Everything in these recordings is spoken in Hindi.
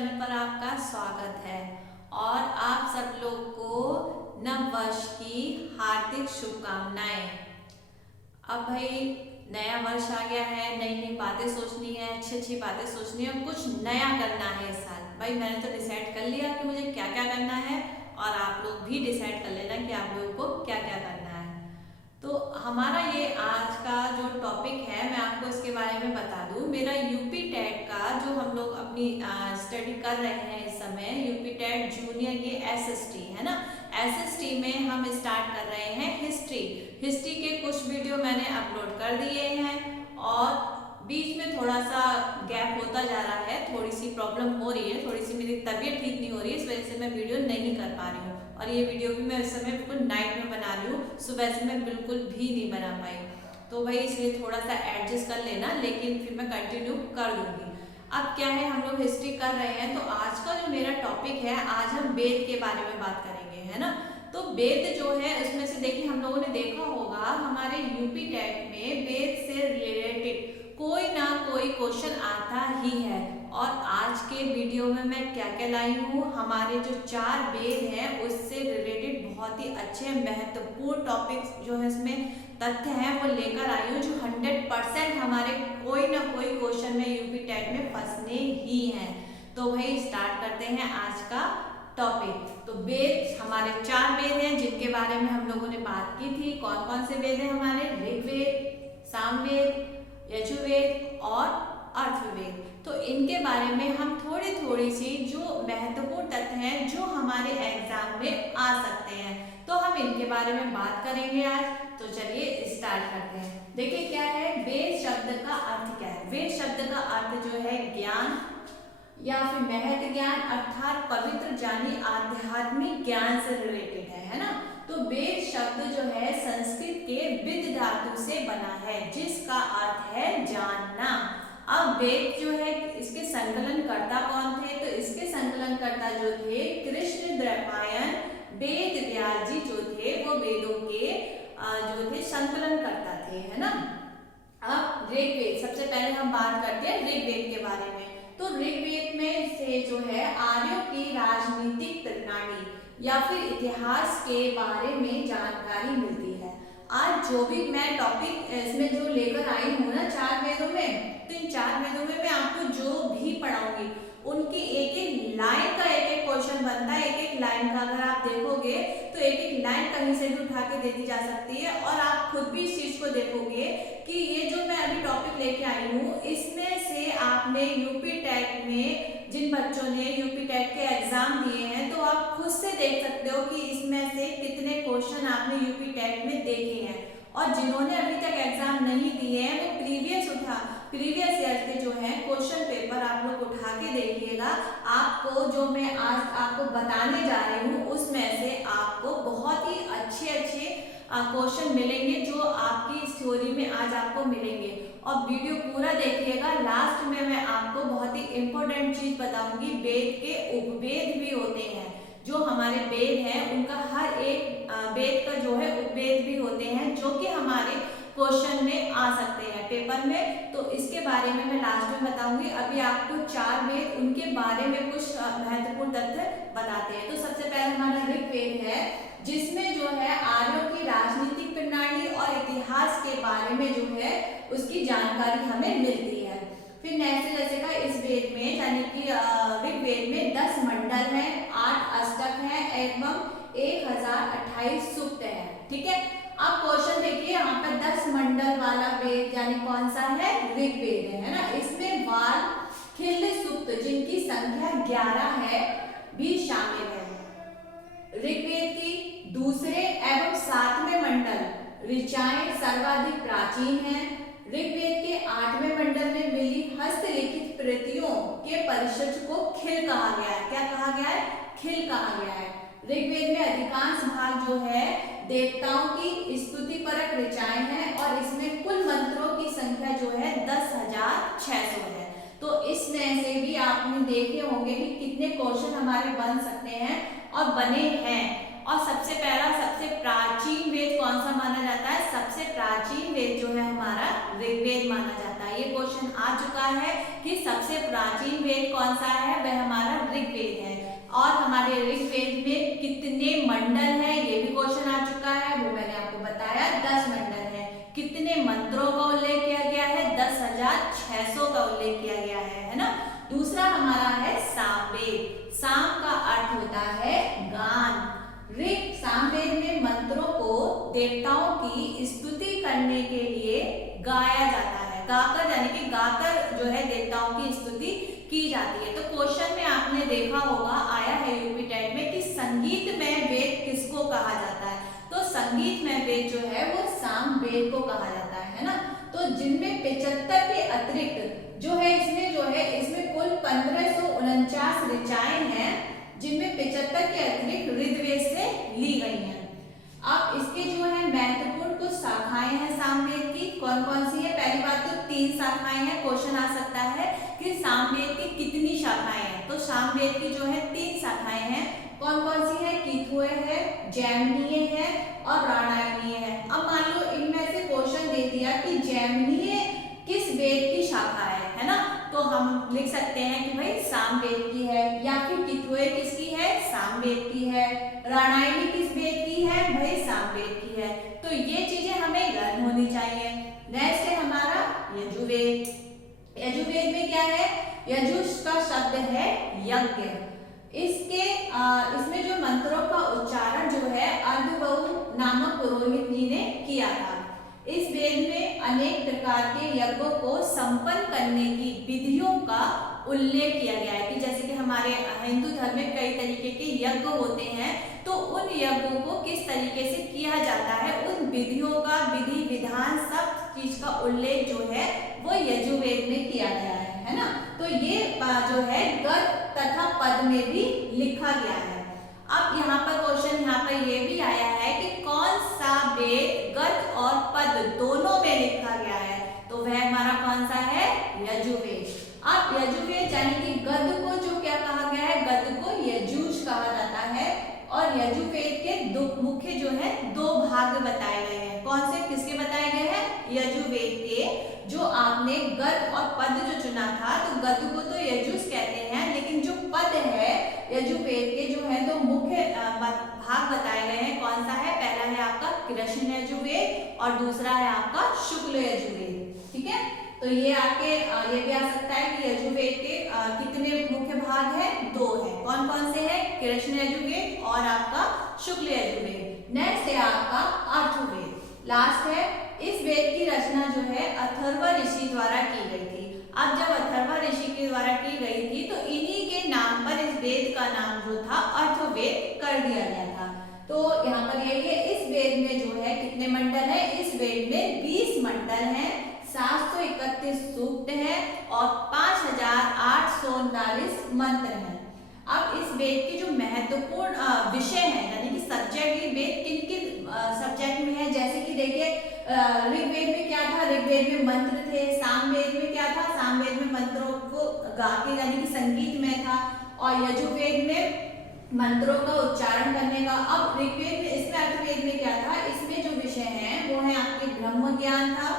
चैनल पर आपका स्वागत है और आप सब लोग को नव वर्ष की हार्दिक शुभकामनाएं। अब भाई नया वर्ष आ गया है, नई नई बातें सोचनी है, अच्छी अच्छी बातें सोचनी है, कुछ नया करना है इस साल। भाई मैंने तो डिसाइड कर लिया कि मुझे क्या क्या करना है और आप लोग भी डिसाइड कर लेना कि आप लोगों को क्या क्या करना है। तो हमारा ये आज का जो टॉपिक है मैं आपको इसके बारे में बता दूं। मेरा यूपी टेट का जो हम लोग अपनी स्टडी कर रहे हैं इस समय, यूपी टेट जूनियर ये एसएसटी है ना, एसएसटी में हम स्टार्ट कर रहे हैं हिस्ट्री के कुछ वीडियो मैंने अपलोड कर दिए हैं और बीच में थोड़ा सा गैप होता जा रहा है, थोड़ी सी प्रॉब्लम हो रही है, थोड़ी सी मेरी तबीयत ठीक नहीं हो रही है, इस वजह से मैं वीडियो नहीं कर पा रही हूँ। और ये वीडियो भी मैं इस समय बिल्कुल नाइट में बना रही हूँ, सुबह से मैं बिल्कुल भी नहीं बना पाई, तो भाई इसलिए थोड़ा सा एडजस्ट कर लेना, लेकिन फिर मैं कंटिन्यू कर दूंगी। अब क्या है, हम लोग हिस्ट्री कर रहे हैं तो आज का जो मेरा टॉपिक है, आज हम वेद के बारे में बात करेंगे, है ना। तो वेद जो है उसमें से देखिए, हम लोगों ने देखा होगा हमारे यूपी टेट में वेद से रिलेटेड कोई ना कोई क्वेश्चन आता ही है। और आज के वीडियो में मैं क्या क्या लाई हूँ, हमारे जो 4 वेद हैं उससे रिलेटेड बहुत ही अच्छे महत्वपूर्ण टॉपिक्स जो है इसमें तथ्य हैं वो लेकर आई हूँ, जो 100% हमारे कोई ना कोई क्वेश्चन में यूपी टेट में फंसने ही हैं। तो भाई स्टार्ट करते हैं आज का टॉपिक। तो वेद हमारे 4 वेद हैं जिनके बारे में हम लोगों ने बात की थी। कौन कौन से वेद हैं हमारे? ऋग्वेद, सामवेद, यजुर्वेद और अथर्ववेद। तो इनके बारे में हम थोड़ी सी जो महत्वपूर्ण तथ्य हैं जो हमारे एग्जाम में आ सकते हैं, तो हम इनके बारे में बात करेंगे आज। तो चलिए स्टार्ट करते हैं। देखिए क्या है वेद शब्द का अर्थ क्या है। वेद शब्द का अर्थ जो है ज्ञान या फिर महत ज्ञान, अर्थात पवित्र जानी आध्यात्मिक ज्ञान से रिलेटेड है ना। तो वेद शब्द जो है संस्कृत के विद धातु से बना है जिसका अर्थ है जानना। अब वेद जो है इसके संकलनकर्ता कौन थे? तो इसके संकलनकर्ता जो थे कृष्ण द्वैपायन वेद व्यास जी जो थे वो वेदों के जो थे संकलनकर्ता थे, है ना। अब ऋग्वेद, सबसे पहले हम बात करते हैं ऋग्वेद के बारे में। तो ऋग्वेद में से जो है आर्यों की राजनीतिक प्रणाली या फिर इतिहास के बारे में जानकारी मिलती है। आज जो भी मैं टॉपिक इसमें जो लेकर आई हूँ ना 4 वेदों में, तो इन 4 वेदों में मैं आपको जो भी पढ़ाऊंगी उनकी एक एक लाइन का एक एक क्वेश्चन बनता है। एक एक लाइन का अगर आप देखोगे तो एक एक लाइन कहीं से भी उठा के दे दी जा सकती है और आप खुद भी इस चीज को देखोगे कि ये जो मैं अभी टॉपिक लेके आई हूँ इसमें से आपने यूपी टेट में जिन बच्चों ने यूपी टेट के एग्जाम दिए हैं तो आप खुद से देख सकते हो कि इसमें से कितने क्वेश्चन आपने यूपी टेट में देखे हैं। और जिन्होंने अभी तक एग्जाम नहीं दिए हैं वो प्रीवियस ईयर के जो है क्वेश्चन पेपर आप लोग उठा के देखिएगा। आपको जो मैं आज आपको बताने जा रही हूँ उसमें से आपको बहुत ही अच्छे क्वेश्चन मिलेंगे जो आपकी थ्योरी में आज आपको मिलेंगे। और वीडियो पूरा देखिएगा, लास्ट में मैं आपको बहुत ही इंपॉर्टेंट चीज बताऊंगी। वेद के उपवेद भी होते हैं, जो हमारे वेद हैं उनका हर एक वेद का जो है उपवेद भी होते हैं जो कि हमारे क्वेश्चन में आ सकते हैं पेपर में। तो इसके बारे में मैं लास्ट में बताऊंगी। अभी आपको 4 वेद उनके बारे में कुछ महत्वपूर्ण तथ्य बताते हैं। तो सबसे पहले हमारा ऋग्वेद है जिसमें जो है आर्यों की राजनीतिक प्रणाली और इतिहास के बारे में जो है उसकी जानकारी हमें मिलती है। फिर नेक्स्ट जैसे का इस वेद में यानी कि ऋग्वेद में 10 मंडल हैं, 8 अष्टक हैं एवं 1028 सूक्त है, ठीक है। अब क्वेश्चन देखिए, यहाँ पर 10 मंडल वाला वेद यानी कौन सा है? ऋग्वेद है ना। इसमें वाल खिल्य सूक्त जिनकी संख्या 11 है भी शामिल है। ऋग्वेद की दूसरे एवं 7वें मंडल ऋचाएं सर्वाधिक प्राचीन है। ऋग्वेद के 8वें मंडल में मिली हस्तलिखित प्रतियों के परिशिष्ट को खिल कहा गया है। क्या कहा गया है? खिल कहा गया है। ऋग्वेद में अधिकांश भाग जो है देवताओं की स्तुति परक ऋचाएं हैं और इसमें कुल मंत्रों की संख्या जो है 10,600 है। तो इसमें से भी आपने देखे होंगे कि कितने क्वेश्चन हमारे बन सकते हैं और बने हैं। और सबसे प्राचीन वेद कौन सा माना जाता है? सबसे प्राचीन वेद जो है हमारा ऋग्वेद माना जाता है। ये क्वेश्चन आ चुका है कि सबसे प्राचीन वेद कौन सा है, वह हमारा ऋग्वेद है। और हमारे ऋग्वेद में कितने मंडल है ये भी क्वेश्चन आ चुका है, वो मैंने आपको बताया 10 मंडल है। कितने मंत्रों का उल्लेख किया गया है, 10,600 का उल्लेख किया गया है ना। दूसरा हमारा है सामवेद। साम का अर्थ होता है गान। ऋग सामवेद में मंत्रों को देवताओं की स्तुति करने के लिए गाया जाता है। गाकर यानी कि गाकर जो है देवताओं की स्तुति की जाती है। तो क्वेश्चन में आपने देखा होगा, आया है यूपी टेट में कि संगीतमय वेद किसको कहा जाता है। तो संगीतमय वेद जो है वो सामवेद को कहा जाता है ना। तो जिनमें 75 के अतिरिक्त जो है इसमें कुल 1549 ऋचाएं हैं, जिनमें 75 के अतिरिक्त ऋग्वेद से ली गई हैं। अब इसके जो है महत्वपूर्ण कुछ शाखाएं हैं सामवेद की। कौन कौन सी है? पहली बात तो 3 शाखाएं हैं। क्वेश्चन आ सकता है कि सामवेद की कितनी शाखाएं हैं। तो सामवेद की जो है 3 शाखाएं हैं। कौन कौन सी है? किथुए है, जैमिनीय है और रामायणीय है। अब मान लो इनमें से क्वेश्चन दे दिया कि जैमिनीय किस वेद की शाखा है ना, तो हम लिख सकते हैं कि भाई सामवेद की है। या फिर किथुए किसकी है? सामवेद की है। रामायणी किस वेद की है? भाई सामवेद की है। तो ये चीजें हमें याद होनी चाहिए। नेक्स्ट है हमारा यजुर्वेद। यजुर्वेद में क्या है? यजुष का शब्द है यज्ञ। इसमें जो मंत्रों का उच्चारण जो है अर्धवहु नामक पुरोहित जी ने किया था। इस वेद में अनेक प्रकार के यज्ञों को संपन्न करने की विधियों का उल्लेख किया गया है कि जैसे कि हमारे हिंदू धर्म में कई तरीके के यज्ञ होते हैं, तो उन यज्ञों को किस तरीके से किया जाता है, उन विधियों का विधि विधान सब चीज का उल्लेख जो है वो यजुर्वेद में किया गया है ना। तो ये जो है गद तथा पद में भी लिखा गया है। अब यहाँ पर क्वेश्चन यहाँ पर ये भी आया है कि कौन सा वेद गद और पद दोनों में लिखा गया है, तो वह हमारा कौन सा है? यजुर्वेद। अब यजुर्वेद यानी कि गद को जो क्या कहा गया है? गद को यजुष कहा जाता है। और यजुर्वेद के मुख्य जो है 2 भाग बताए गए हैं। कौन से किसके बताए गए हैं? यजुर्वेद के। जो आपने गद और पद जो चुना था, तो गद को तो यजुष कहते हैं, लेकिन जो पद है यजुर्वेद के जो है तो मुख्य भाग बताए गए हैं। कौन सा है? पहला है आपका कृष्ण यजुर्वेद और दूसरा है आपका शुक्ल यजुर्वेद। ठीक है, तो ये आपके ये भी आ सकता है कि यजुर्वेद के कितने मुख्य भाग है? 2 है। कौन कौन से हैं? कृष्ण यजुर्वेद और आपका शुक्ल यजुर्वेद। नेक्स्ट है आपका अथर्ववेद। लास्ट है। इस वेद की रचना जो है अथर्व ऋषि द्वारा की गई थी। अब जब अथर्व ऋषि के द्वारा की गई थी तो इन्हीं के नाम पर इस वेद का नाम जो था अथर्ववेद कर दिया गया था। तो यहाँ पर यही है, इस वेद में जो है कितने मंडल है? इस वेद में 20 मंडल हैं, 731 सूक्त है और 5839 मंत्र हैं। अब इस वेद के जो महत्वपूर्ण विषय हैं यानी कि सब्जेक्ट, ये वेद किन किन सब्जेक्ट में है? जैसे कि देखिए ऋग्वेद में क्या था? ऋग्वेद में मंत्र थे। सामवेद में क्या था? सामवेद में मंत्रों को गाके यानी कि संगीत में था। और यजुर्वेद में मंत्रों का उच्चारण करने का। अब ऋग्वेद में, इसमें अथर्ववेद में क्या था? इसमें जो विषय है वो है आपके ब्रह्म ज्ञान था,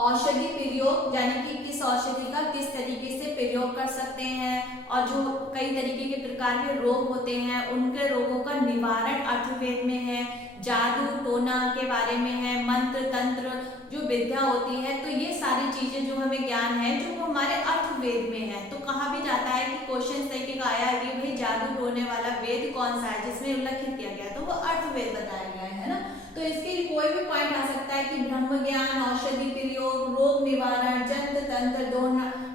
औषधि प्रयोग यानी कि किस औषधि का किस तरीके से प्रयोग कर सकते हैं, और जो कई तरीके के प्रकार के रोग होते हैं उनके रोगों का निवारण अथर्ववेद में है। जादू टोना के बारे में है, मंत्र तंत्र जो विद्या होती है, तो ये सारी चीजें जो हमें ज्ञान है जो हमारे अथर्ववेद में है। तो कहा भी जाता है कि क्वेश्चन तरीके का आया कि भाई जादू टोने वाला वेद कौन सा है जिसमें उल्लेखित किया गया, तो वो अथर्ववेद बताया गया है ना। तो इसके लिए कोई भी पॉइंट आ सकता है कि ब्रह्म ज्ञान, औषधि प्रयोग, रोग निवारण, जंत्र तंत्र,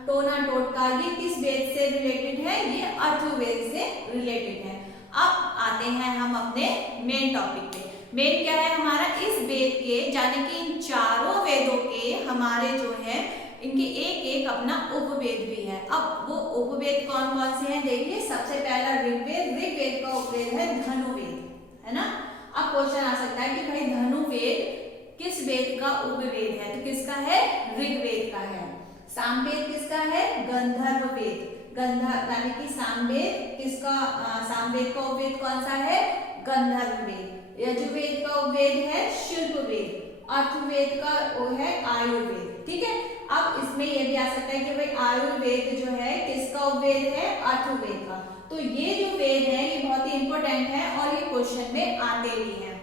टोना टोटका, ये किस वेद से रिलेटेड है? ये अथर्ववेद से रिलेटेड है। अब आते हैं हम अपने मेन टॉपिक पे। मेन क्या है हमारा? इस वेद के यानी कि इन चारों वेदों के हमारे जो है इनके एक एक अपना उपवेद भी है। अब वो उपवेद कौन कौन से हैं देखिए। सबसे पहला ऋग्वेद। ऋग्वेद का उपवेद है धनुवेद, है ना। अब क्वेश्चन आ सकता है कि भाई धनुवेद किस वेद का उपवेद है? तो किसका है? ऋग्वेद का है। सामवेद किसका है? गंधर्व वेद। गंधर्व यानी कि सामवेद किसका? सामवेद का उपवेद कौन सा है? गंधर्व वेद। यजुर्वेद का उपवेद है शिल्प वेद अथर्ववेद का वो है आयुर्वेद, ठीक है। अब इसमें ये भी आ सकता है कि भाई आयुर्वेद जो है किसका वेद है, अथर्ववेद का। तो ये जो वेद है ये बहुत ही इंपॉर्टेंट है और ये क्वेश्चन में आते भी हैं।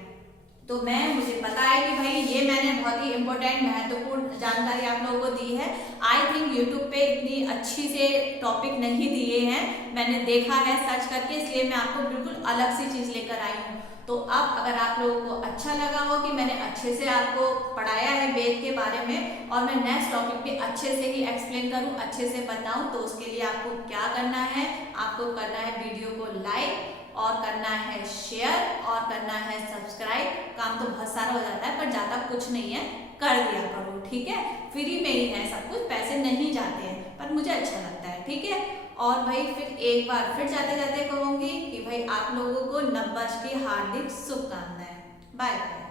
तो मुझे पता है कि भाई ये मैंने बहुत ही इंपॉर्टेंट महत्वपूर्ण जानकारी आप लोगों को दी है। आई थिंक यूट्यूब पे इतनी अच्छी से टॉपिक नहीं दिए हैं, मैंने देखा है सर्च करके, इसलिए मैं आपको बिल्कुल अलग सी चीज लेकर आई हूँ। तो अब अगर आप लोगों को अच्छा लगा हो कि मैंने अच्छे से आपको पढ़ाया है वेद के बारे में और मैं नेक्स्ट टॉपिक पे अच्छे से ही एक्सप्लेन करूँ, अच्छे से बताऊँ, तो उसके लिए आपको क्या करना है, आपको करना है वीडियो को लाइक और करना है शेयर और करना है सब्सक्राइब। काम तो बहुत सारा हो जाता है पर ज़्यादा कुछ नहीं है, कर दिया करो, ठीक है। फ्री में ही है सब कुछ, पैसे नहीं जाते हैं पर मुझे अच्छा लगता है, ठीक है। और भाई फिर एक बार फिर जाते जाते कहूँगी कि भाई आप लोगों को नववर्ष की हार्दिक शुभकामनाएं। Bye bye.